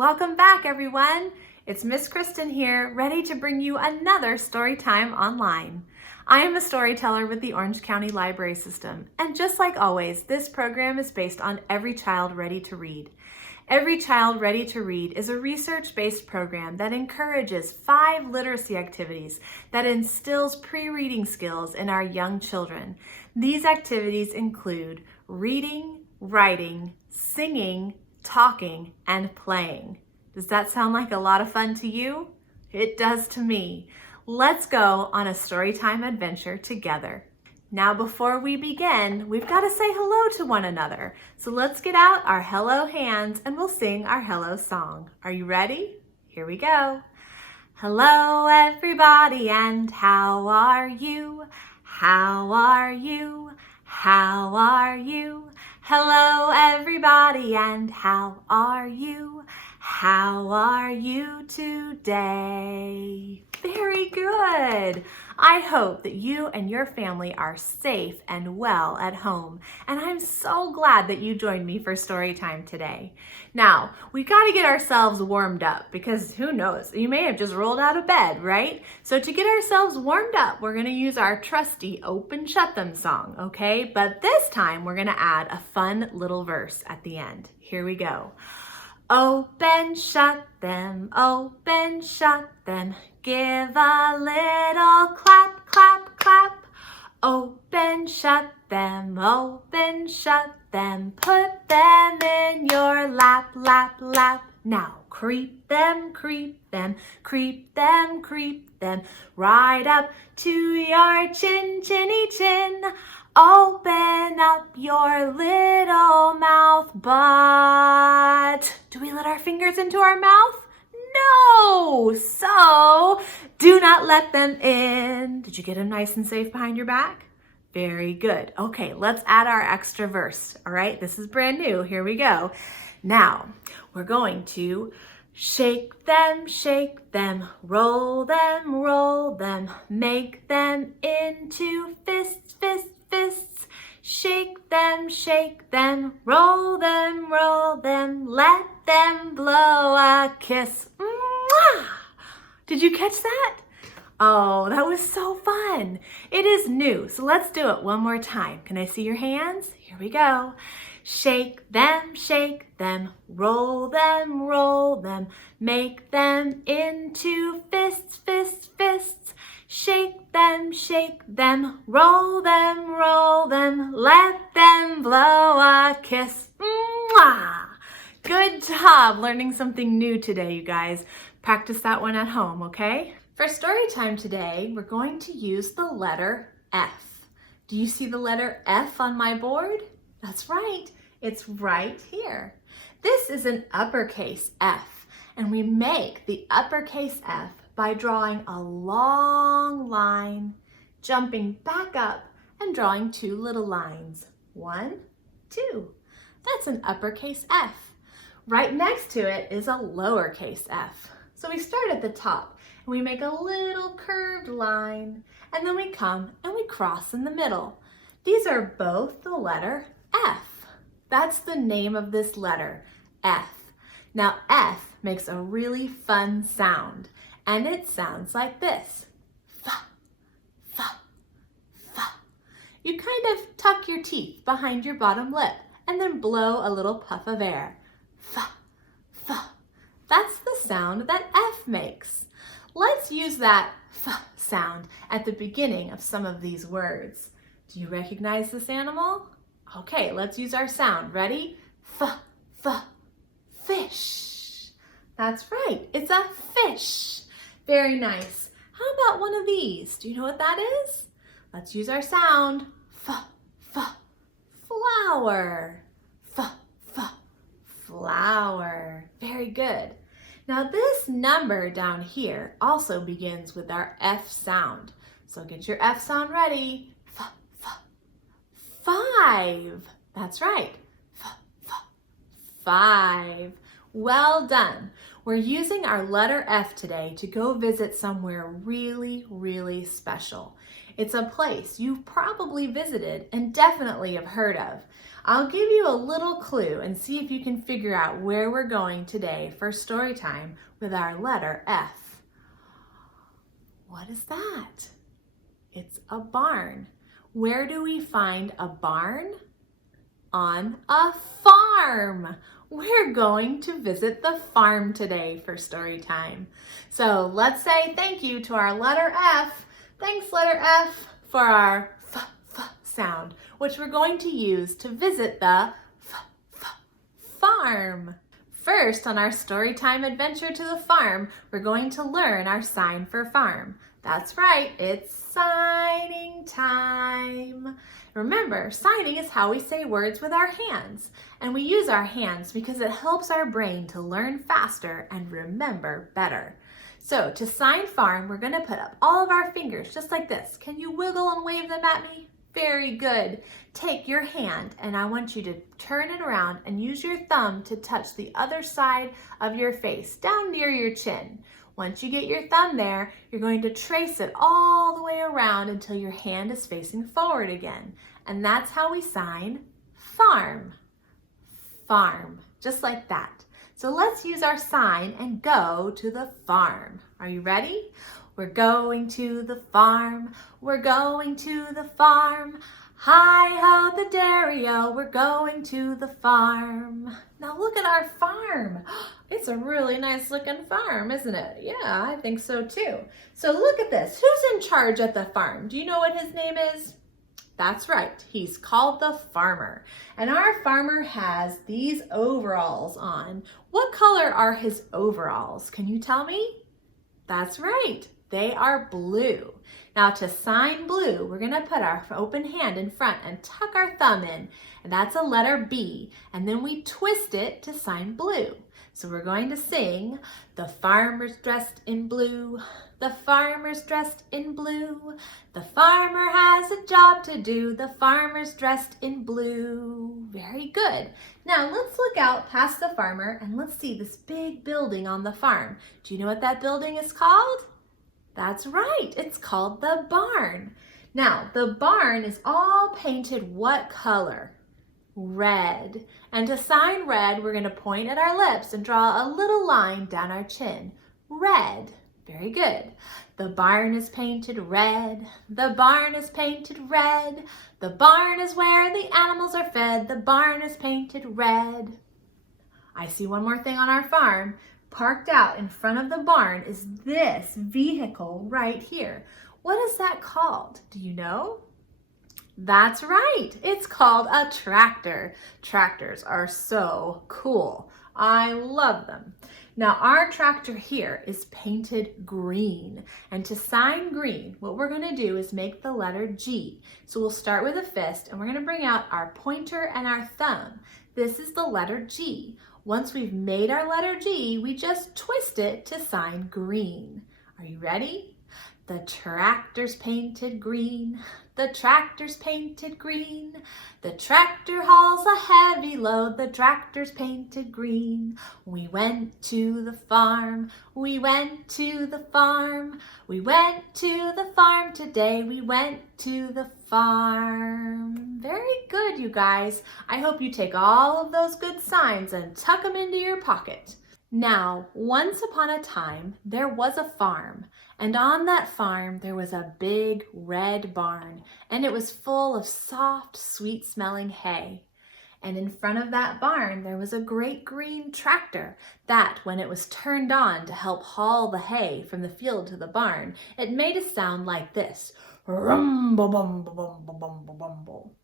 Welcome back, everyone. It's Miss Kristin here, ready to bring you another Storytime online. I am a storyteller with the Orange County Library System, and just like always, this program is based on Every Child Ready to Read. Every Child Ready to Read is a research-based program that encourages 5 literacy activities that instills pre-reading skills in our young children. These activities include reading, writing, singing, talking, and playing. Does that sound like a lot of fun to you? It does to me. Let's go on a Storytime adventure together. Now, before we begin, we've got to say hello to one another. So let's get out our hello hands and we'll sing our hello song. Are you ready? Here we go. Hello, everybody, and how are you? How are you? How are you? Hello, everybody, and how are you? How are you today? Very good. I hope that you and your family are safe and well at home, and I'm so glad that you joined me for story time today. Now, we got to get ourselves warmed up because who knows, you may have just rolled out of bed, right? So to get ourselves warmed up, we're going to use our trusty Open Shut Them song, okay? But this time we're going to add a fun little verse at the end. Here we go. Open, shut them, give a little clap, clap, clap. Open, shut them, put them in your lap, lap, lap. Now creep them, right up to your chin, chinny chin. Open up your little mouth, but do we let our fingers into our mouth? No! So do not let them in. Did you get them nice and safe behind your back? Very good. Okay, let's add our extra verse. All right, this is brand new. Here we go. Now, we're going to shake them, roll them, make them into fists, fists, fists. Shake them, roll them, let them blow a kiss. Mwah! Did you catch that? Oh, that was so fun. It is new, so let's do it one more time. Can I see your hands? Here we go. Shake them, roll them, make them into fists, fists, fists. Shake them, roll them, let them blow a kiss. Mwah! Good job learning something new today, you guys. Practice that one at home, okay? For story time today, we're going to use the letter F. Do you see the letter F on my board? That's right, it's right here. This is an uppercase F, and we make the uppercase F by drawing a long line, jumping back up, and drawing 2 little lines. 1, 2. That's an uppercase F. Right next to it is a lowercase f. So we start at the top and we make a little curved line, and then we come and we cross in the middle. These are both the letter F. That's the name of this letter, F. Now F makes a really fun sound, and it sounds like this. Fa, fa, fa. You kind of tuck your teeth behind your bottom lip and then blow a little puff of air. Fa, fa. That's the sound that F makes. Let's use that fa sound at the beginning of some of these words. Do you recognize this animal? Okay, let's use our sound. Ready? Fa, fa, fish. That's right, it's a fish. Very nice. How about one of these? Do you know what that is? Let's use our sound. Fa, fa, flower. Fa, fa, flower. Very good. Now this number down here also begins with our F sound. So get your F sound ready. Fa, fa, 5. That's right. Fa, fa, 5. Well done. We're using our letter F today to go visit somewhere really, really special. It's a place you've probably visited and definitely have heard of. I'll give you a little clue and see if you can figure out where we're going today for story time with our letter F. What is that? It's a barn. Where do we find a barn? On a farm. We're going to visit the farm today for story time. So let's say thank you to our letter F. Thanks, letter F, for our f sound, which we're going to use to visit the farm. First, on our story time adventure to the farm, we're going to learn our sign for farm. That's right, it's signing time. Remember, signing is how we say words with our hands, and we use our hands because it helps our brain to learn faster and remember better. So to sign farm, we're going to put up all of our fingers just like this. Can you wiggle and wave them at me? Very good. Take your hand and I want you to turn it around and use your thumb to touch the other side of your face, down near your chin. Once you get your thumb there, you're going to trace it all the way around until your hand is facing forward again. And that's how we sign farm. Farm, just like that. So let's use our sign and go to the farm. Are you ready? We're going to the farm. We're going to the farm. Hi-ho the dairy-o, we're going to the farm. Now look at our farm. It's a really nice looking farm, isn't it? Yeah, I think so too. So look at this. Who's in charge at the farm? Do you know what his name is? That's right. He's called the farmer. And our farmer has these overalls on. What color are his overalls? Can you tell me? That's right. They are blue. Now to sign blue, we're going to put our open hand in front and tuck our thumb in. And that's a letter B. And then we twist it to sign blue. So we're going to sing, the farmer's dressed in blue, the farmer's dressed in blue, the farmer has a job to do, the farmer's dressed in blue. Very good. Now let's look out past the farmer and let's see this big building on the farm. Do you know what that building is called? That's right, it's called the barn. Now, the barn is all painted what color? Red. And to sign red, we're going to point at our lips and draw a little line down our chin. Red. Very good. The barn is painted red. The barn is painted red. The barn is where the animals are fed. The barn is painted red. I see one more thing on our farm. Parked out in front of the barn is this vehicle right here. What is that called? Do you know? That's right. It's called a tractor. Tractors are so cool. I love them. Now our tractor here is painted green. And to sign green, what we're going to do is make the letter G. So we'll start with a fist and we're going to bring out our pointer and our thumb. This is the letter G. Once we've made our letter G, we just twist it to sign green. Are you ready? The tractor's painted green. The tractor's painted green. The tractor hauls a heavy load. The tractor's painted green. We went to the farm. We went to the farm. We went to the farm today. We went to the farm. Very good, you guys. I hope you take all of those good signs and tuck them into your pocket. Now, once upon a time, there was a farm, and on that farm there was a big red barn, and it was full of soft, sweet-smelling hay. And in front of that barn there was a great green tractor that, when it was turned on to help haul the hay from the field to the barn, it made a sound like this, rumble-bumble-bumble-bumble-bumble.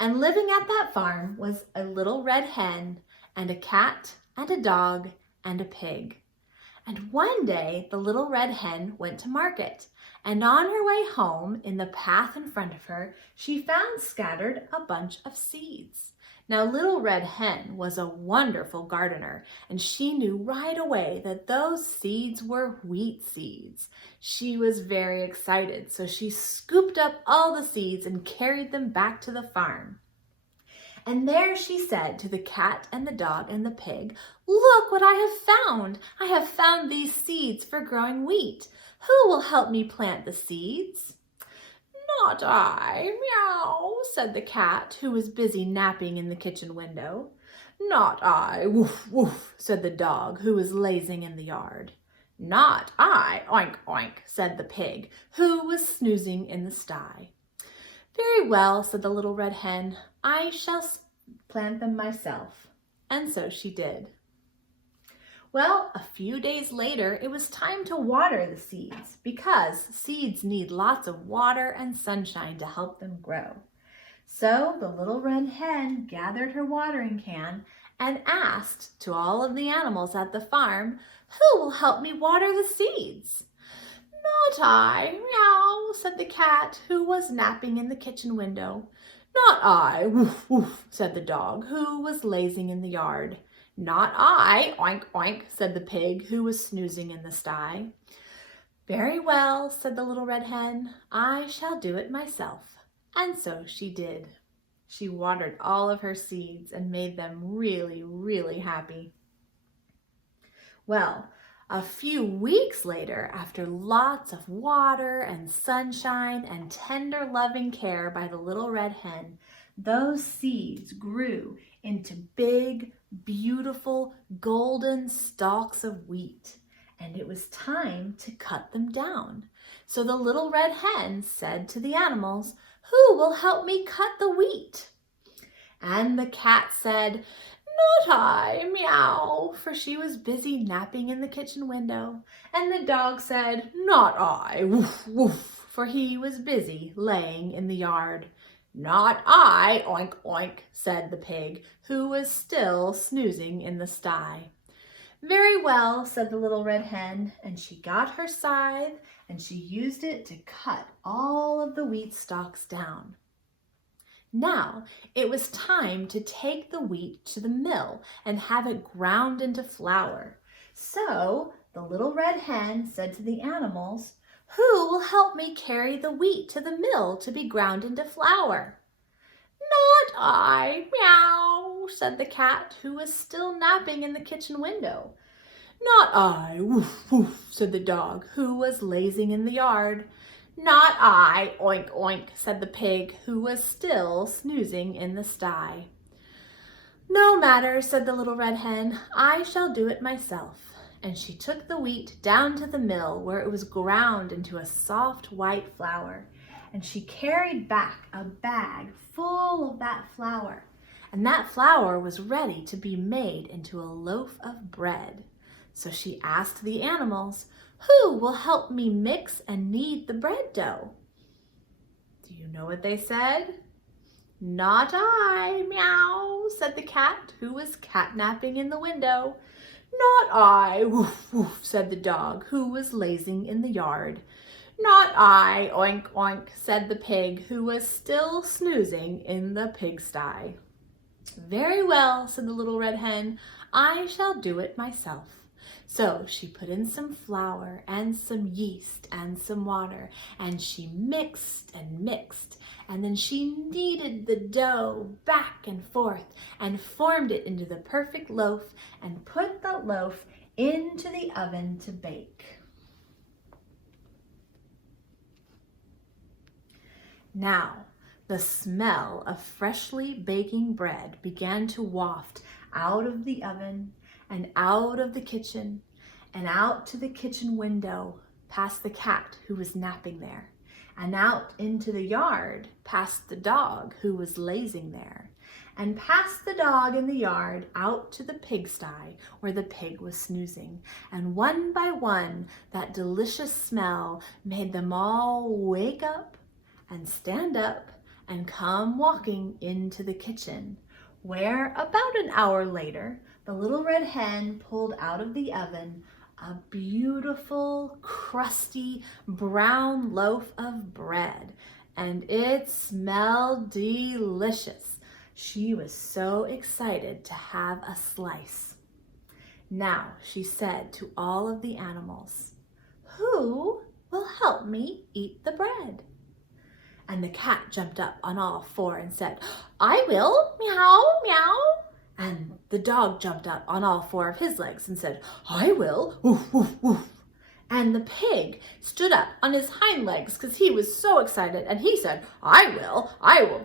And living at that farm was a little red hen, and a cat, and a dog, and a pig. And one day the little red hen went to market, and on her way home, in the path in front of her, she found scattered a bunch of seeds. Now Little Red Hen was a wonderful gardener, and she knew right away that those seeds were wheat seeds. She was very excited, so she scooped up all the seeds and carried them back to the farm. And there she said to the cat and the dog and the pig, "Look what I have found! I have found these seeds for growing wheat. Who will help me plant the seeds?" Not I, meow, said the cat, who was busy napping in the kitchen window. Not I, woof, woof, said the dog, who was lazing in the yard. Not I, oink, oink, said the pig, who was snoozing in the sty. Very well, said the little red hen, I shall plant them myself. And so she did. Well, a few days later, it was time to water the seeds because seeds need lots of water and sunshine to help them grow. So the little red hen gathered her watering can and asked to all of the animals at the farm, who will help me water the seeds? Not I, meow, said the cat, who was napping in the kitchen window. Not I, woof, woof, said the dog, who was lazing in the yard. Not I, oink, oink, said the pig, who was snoozing in the sty. Very well, said the little red hen, I shall do it myself. And so she did. She watered all of her seeds and made them really, really happy. Well, a few weeks later, after lots of water and sunshine and tender loving care by the little red hen, those seeds grew into big, beautiful, golden stalks of wheat. And it was time to cut them down. So the little red hen said to the animals, who will help me cut the wheat? And the cat said, not I, meow, for she was busy napping in the kitchen window. And the dog said, not I, woof, woof, for he was busy laying in the yard. Not I, oink, oink, said the pig, who was still snoozing in the sty. Very well, said the little red hen, and she got her scythe and she used it to cut all of the wheat stalks down. Now it was time to take the wheat to the mill and have it ground into flour. So the little red hen said to the animals, who will help me carry the wheat to the mill to be ground into flour? Not I, meow, said the cat, who was still napping in the kitchen window. Not I, woof, woof, said the dog, who was lazing in the yard. Not I, oink, oink, said the pig, who was still snoozing in the sty. No matter, said the little red hen, I shall do it myself. And she took the wheat down to the mill where it was ground into a soft white flour. And she carried back a bag full of that flour. And that flour was ready to be made into a loaf of bread. So she asked the animals, who will help me mix and knead the bread dough? Do you know what they said? Not I, meow, said the cat, who was catnapping in the window. Not I, woof, woof, said the dog, who was lazing in the yard. Not I, oink, oink, said the pig, who was still snoozing in the pigsty. Very well, said the little red hen, I shall do it myself. So she put in some flour and some yeast and some water, and she mixed and mixed, and then she kneaded the dough back and forth and formed it into the perfect loaf and put the loaf into the oven to bake. Now, the smell of freshly baking bread began to waft out of the oven and out of the kitchen and out to the kitchen window past the cat who was napping there, and out into the yard past the dog who was lazing there, and past the dog in the yard out to the pigsty where the pig was snoozing. And one by one, that delicious smell made them all wake up and stand up and come walking into the kitchen, where about an hour later, the little red hen pulled out of the oven a beautiful, crusty, brown loaf of bread, and it smelled delicious. She was so excited to have a slice. Now, she said to all of the animals, who will help me eat the bread? And the cat jumped up on all four and said, I will, meow, meow. And the dog jumped up on all four of his legs and said, I will, woof, woof, woof. And the pig stood up on his hind legs because he was so excited, and he said, I will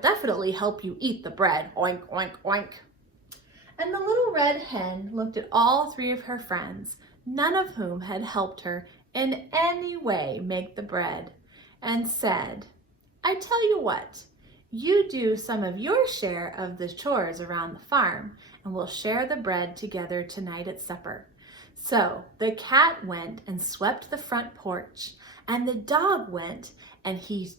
definitely help you eat the bread. Oink, oink, oink. And the little red hen looked at all three of her friends, none of whom had helped her in any way make the bread, and said, I tell you what, you do some of your share of the chores around the farm, and we'll share the bread together tonight at supper. So the cat went and swept the front porch, and the dog went and he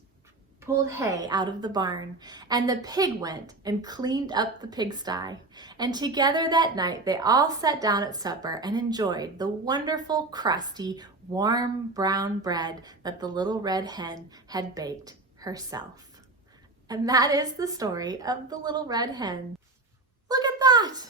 pulled hay out of the barn, and the pig went and cleaned up the pigsty. And together that night they all sat down at supper and enjoyed the wonderful, crusty, warm brown bread that the little red hen had baked herself. And that is the story of the little red hen. Look at that!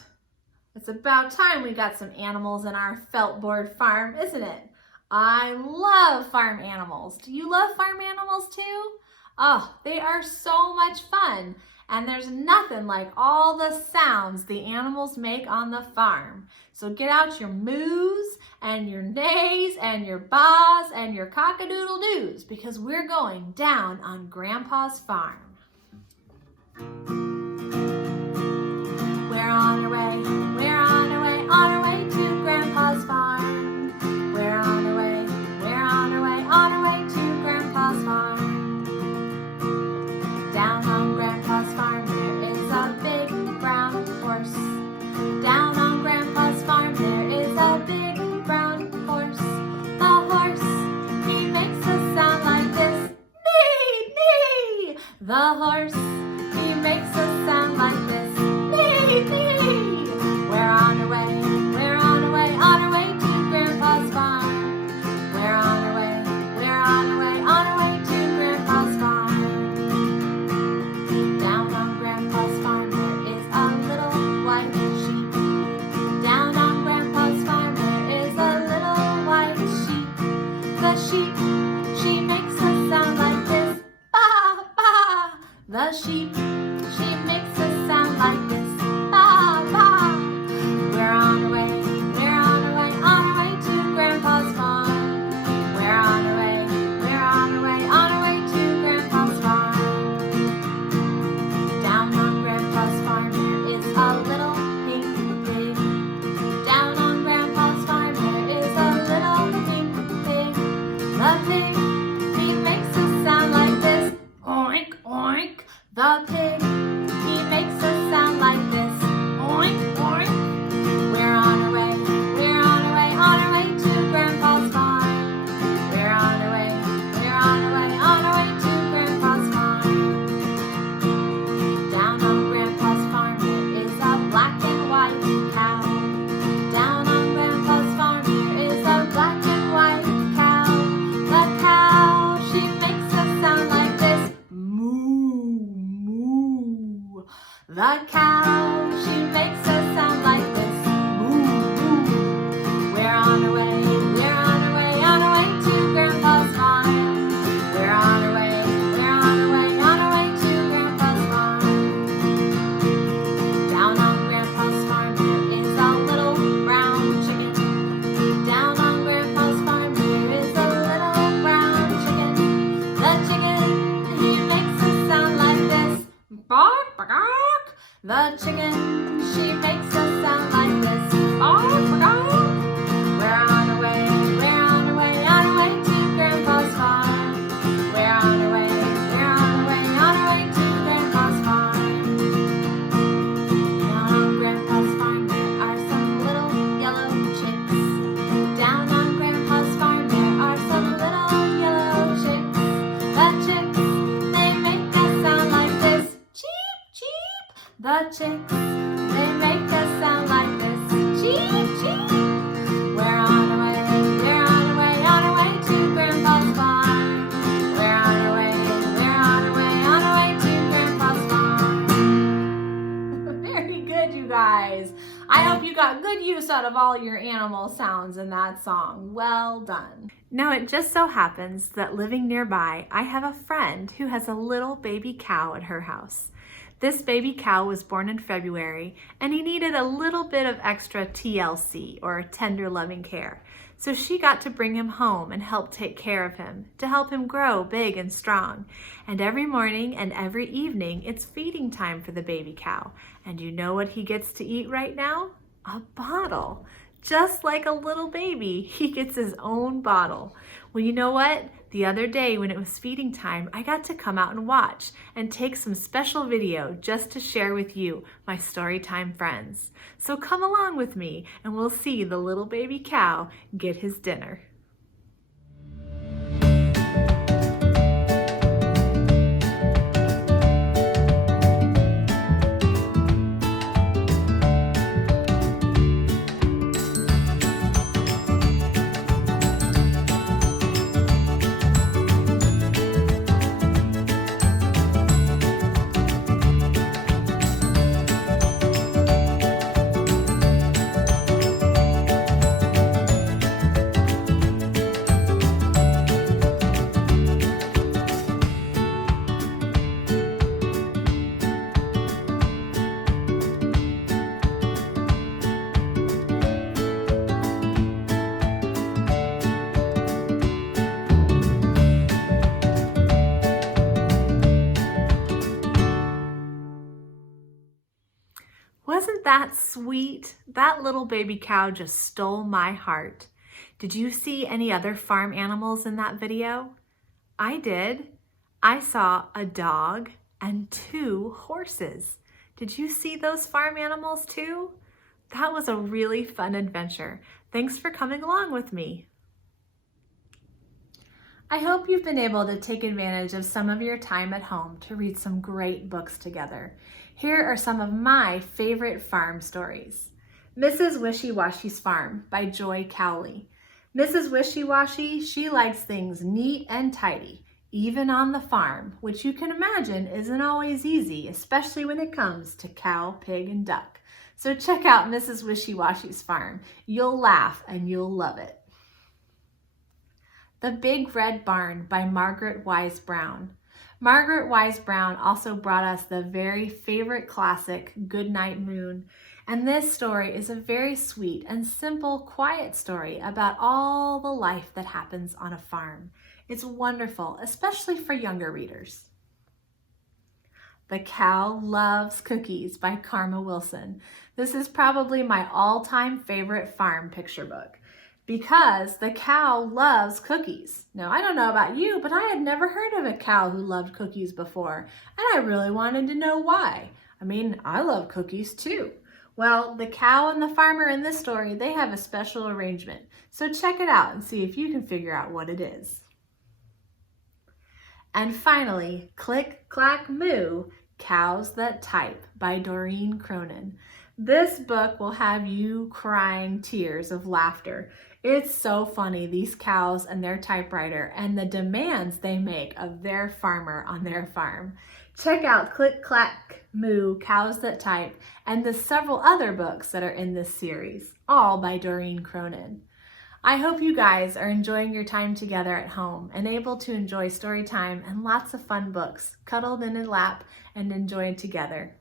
It's about time we got some animals in our felt board farm, isn't it? I love farm animals. Do you love farm animals too? Oh, they are so much fun. And there's nothing like all the sounds the animals make on the farm. So get out your moos and your neighs and your baas and your cock-a-doodle-doos, because we're going down on Grandpa's farm. We're on our way to Grandpa's farm. We're on our way to Grandpa's farm. Down on Grandpa's farm there is a big brown horse. Down on Grandpa's farm there is a big brown horse. The horse, he makes a sound like this. Neigh, neigh. The horse, he makes a sound like this. Neigh, neigh. We're on our way to Grandpa's farm. We're on our way to Grandpa's farm. Down on Grandpa's farm there is a little white sheep. Down on Grandpa's farm there is a little white sheep. The sheep, she makes a sound like this. Ba, ba. The sheep, she makes a sound like this. Ba, ba. We're on our way to Grandpa's farm. We're on our way to Grandpa's farm. Down on Grandpa's farm there is a little pink pig. Down on Grandpa's farm there is a little pink pig. The pig, he makes a sound like this. Oink, oink. The pig, he makes a sound like this. Oink, oink. We're on our way to Grandpa's farm. We're on our way to Grandpa's farm. Down on Grandpa's farm there is a black and white cow. Down on Grandpa's farm there is a black and white cow. The cow, she makes a sound like this. Moo, moo. The cow, she makes a sound like this. Moo, moo. We're on our way to Grandpa's farm. We're on our way to Grandpa's farm. Down on Grandpa's farm there is a little brown chicken. Down on Grandpa's farm there is a little brown chicken. The chicken, he makes a sound like this. Bark, bark. The chicken, she makes a sound like this. Bark, bark. We're on our way to Grandpa's farm. We're on our way to Grandpa's farm. Down on Grandpa's farm there are some little yellow chicks. Down on Grandpa's farm there are some little yellow chicks. The chicks, they make a sound like this. Cheep, cheep. The chicks, they make a sound like this. Cheep, cheep. We're on our way to Grandpa's farm. We're on our way to Grandpa's farm. Very good, you guys. I hope you got good use out of all your animal sounds in that song. Well done. Now it just so happens that living nearby, I have a friend who has a little baby cow at her house. This baby cow was born in February, and he needed a little bit of extra TLC, or tender loving care. So she got to bring him home and help take care of him, to help him grow big and strong. And every morning and every evening, it's feeding time for the baby cow. And you know what he gets to eat right now? A bottle. Just like a little baby, he gets his own bottle. Well, you know what? The other day when it was feeding time, I got to come out and watch and take some special video just to share with you, my Storytime friends. So come along with me and we'll see the little baby cow get his dinner. Wasn't that sweet? That little baby cow just stole my heart. Did you see any other farm animals in that video? I did. I saw a dog and 2 horses. Did you see those farm animals too? That was a really fun adventure. Thanks for coming along with me. I hope you've been able to take advantage of some of your time at home to read some great books together. Here are some of my favorite farm stories. Mrs. Wishy-Washy's Farm by Joy Cowley. Mrs. Wishy-Washy, she likes things neat and tidy, even on the farm, which you can imagine isn't always easy, especially when it comes to cow, pig, and duck. So check out Mrs. Wishy-Washy's Farm. You'll laugh and you'll love it. The Big Red Barn by Margaret Wise Brown. Margaret Wise Brown also brought us the very favorite classic, Goodnight Moon. And this story is a very sweet and simple, quiet story about all the life that happens on a farm. It's wonderful, especially for younger readers. The Cow Loves Cookies by Karma Wilson. This is probably my all-time favorite farm picture book, because the cow loves cookies. Now, I don't know about you, but I had never heard of a cow who loved cookies before, and I really wanted to know why. I mean, I love cookies too. Well, the cow and the farmer in this story, they have a special arrangement. So check it out and see if you can figure out what it is. And finally, Click, Clack, Moo, Cows That Type by Doreen Cronin. This book will have you crying tears of laughter. It's so funny, these cows and their typewriter and the demands they make of their farmer on their farm. Check out Click, Clack, Moo, Cows That Type, and the several other books that are in this series, all by Doreen Cronin. I hope you guys are enjoying your time together at home and able to enjoy story time and lots of fun books, cuddled in a lap and enjoyed together.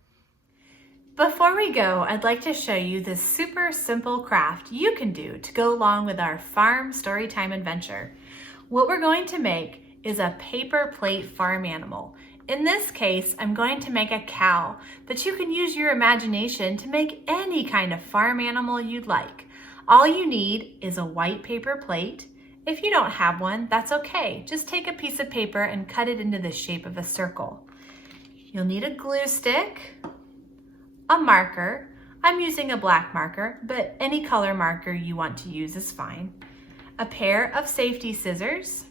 Before we go, I'd like to show you this super simple craft you can do to go along with our farm storytime adventure. What we're going to make is a paper plate farm animal. In this case, I'm going to make a cow, but you can use your imagination to make any kind of farm animal you'd like. All you need is a white paper plate. If you don't have one, that's okay. Just take a piece of paper and cut it into the shape of a circle. You'll need a glue stick, a marker. I'm using a black marker, but any color marker you want to use is fine. A pair of safety scissors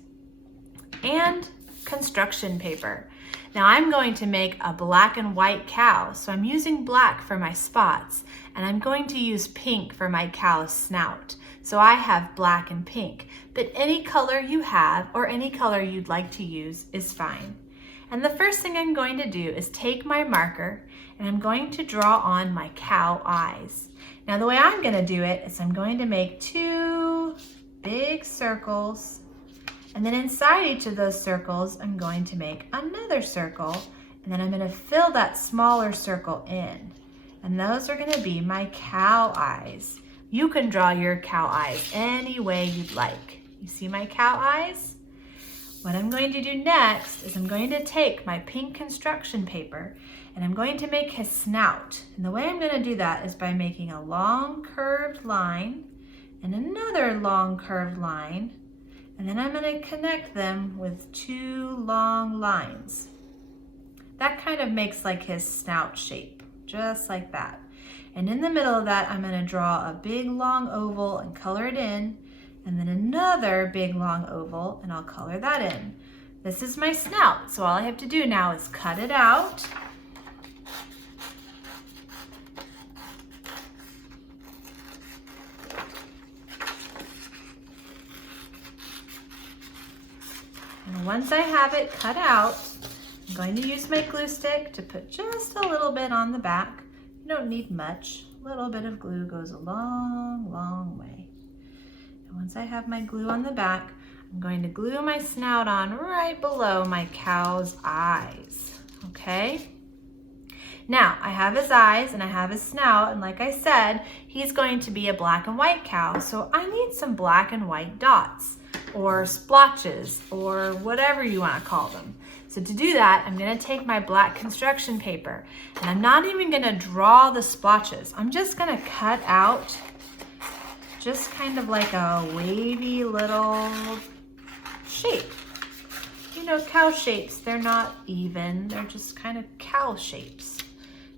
and construction paper. Now I'm going to make a black and white cow, so I'm using black for my spots, and I'm going to use pink for my cow's snout. So I have black and pink, but any color you have or any color you'd like to use is fine. And the first thing I'm going to do is take my marker and I'm going to draw on my cow eyes. Now the way I'm going to do it is I'm going to make 2 big circles, and then inside each of those circles I'm going to make another circle, And then I'm gonna fill that smaller circle in. And those are gonna be my cow eyes. You can draw your cow eyes any way you'd like. You see my cow eyes? What I'm going to do next is I'm going to take my pink construction paper and I'm going to make his snout. And the way I'm going to do that is by making a long curved line and another long curved line, and then I'm going to connect them with 2 long lines. That kind of makes like his snout shape, just like that. And in the middle of that, I'm going to draw a big long oval and color it in, and then another big long oval, and I'll color that in. This is my snout, so all I have to do now is cut it out. And once I have it cut out, I'm going to use my glue stick to put just a little bit on the back. You don't need much. A little bit of glue goes a long, long way. And once I have my glue on the back, I'm going to glue my snout on right below my cow's eyes, okay? Now, I have his eyes and I have his snout, and like I said, he's going to be a black and white cow, so I need some black and white dots, or splotches, or whatever you want to call them. So to do that, I'm going to take my black construction paper, and I'm not even going to draw the splotches. I'm just going to cut out just kind of like a wavy little shape. You know, cow shapes, they're not even, they're just kind of cow shapes,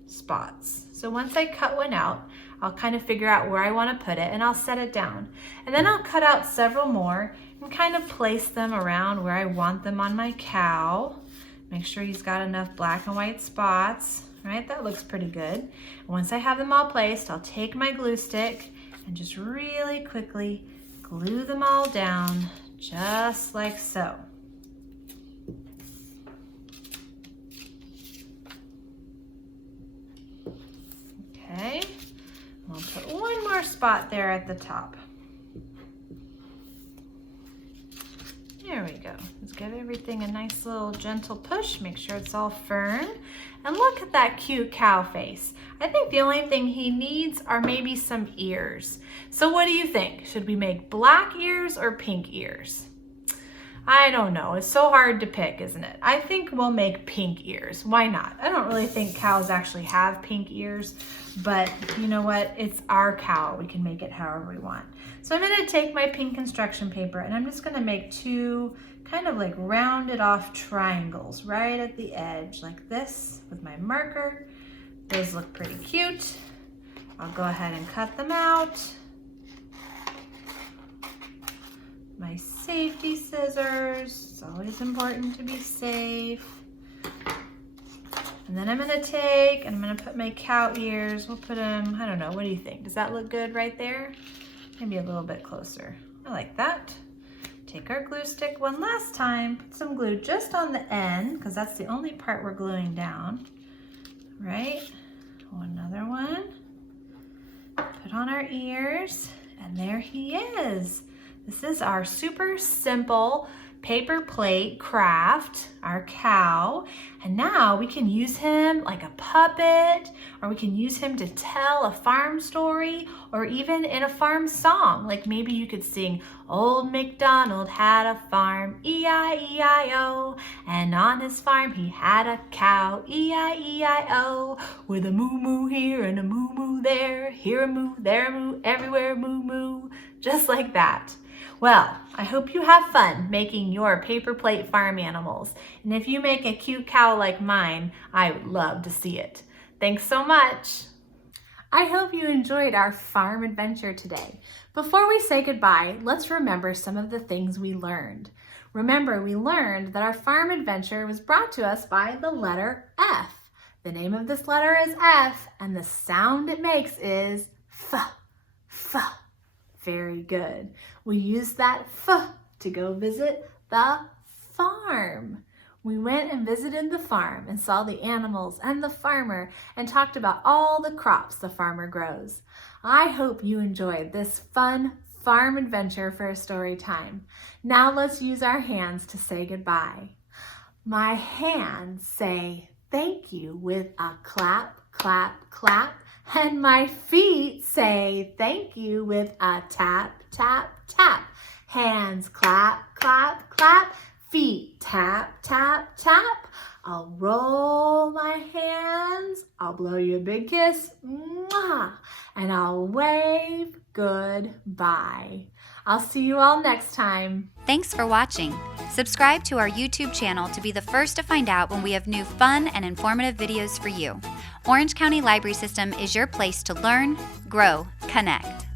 spots. So once I cut one out, I'll kind of figure out where I want to put it and I'll set it down. And then I'll cut out several more and kind of place them around where I want them on my cow. Make sure he's got enough black and white spots, right? That looks pretty good. And once I have them all placed, I'll take my glue stick and just really quickly glue them all down, just like so. Okay, we'll put one more spot there at the top. There we go. Let's give everything a nice little gentle push, make sure it's all firm. And look at that cute cow face. I think the only thing he needs are maybe some ears. So what do you think? Should we make black ears or pink ears? I don't know. It's so hard to pick, isn't it? I think we'll make pink ears. Why not? I don't really think cows actually have pink ears, but you know what? It's our cow. We can make it however we want. So I'm going to take my pink construction paper and I'm just going to make 2 kind of like rounded off triangles right at the edge like this with my marker. Those look pretty cute. I'll go ahead and cut them out. My safety scissors. It's always important to be safe. And then I'm going to take and I'm going to put my cow ears. We'll put them, I don't know, what do you think? Does that look good right there? Maybe a little bit closer. I like that. Take our glue stick one last time, put some glue just on the end because that's the only part we're gluing down, right? Another one. Put on our ears, and there he is. This is our super simple paper plate craft, our cow. And now we can use him like a puppet, or we can use him to tell a farm story, or even in a farm song. Like maybe you could sing, Old MacDonald had a farm, E-I-E-I-O, and on his farm he had a cow, E-I-E-I-O, with a moo-moo here and a moo-moo there, here a moo, there a moo, everywhere moo-moo, just like that. Well, I hope you have fun making your paper plate farm animals. And if you make a cute cow like mine, I would love to see it. Thanks so much. I hope you enjoyed our farm adventure today. Before we say goodbye, let's remember some of the things we learned. Remember, we learned that our farm adventure was brought to us by the letter F. The name of this letter is F, and the sound it makes is F, F. Very good. We used that F to go visit the farm. We went and visited the farm and saw the animals and the farmer and talked about all the crops the farmer grows. I hope you enjoyed this fun farm adventure for a story time. Now let's use our hands to say goodbye. My hands say thank you with a clap, clap, clap. And my feet say thank you with a tap, tap, tap. Hands clap, clap, clap. Feet tap, tap, tap. I'll roll my hands. I'll blow you a big kiss. Mwah! And I'll wave goodbye. I'll see you all next time. Thanks for watching. Subscribe to our YouTube channel to be the first to find out when we have new fun and informative videos for you. Orange County Library System is your place to learn, grow, connect.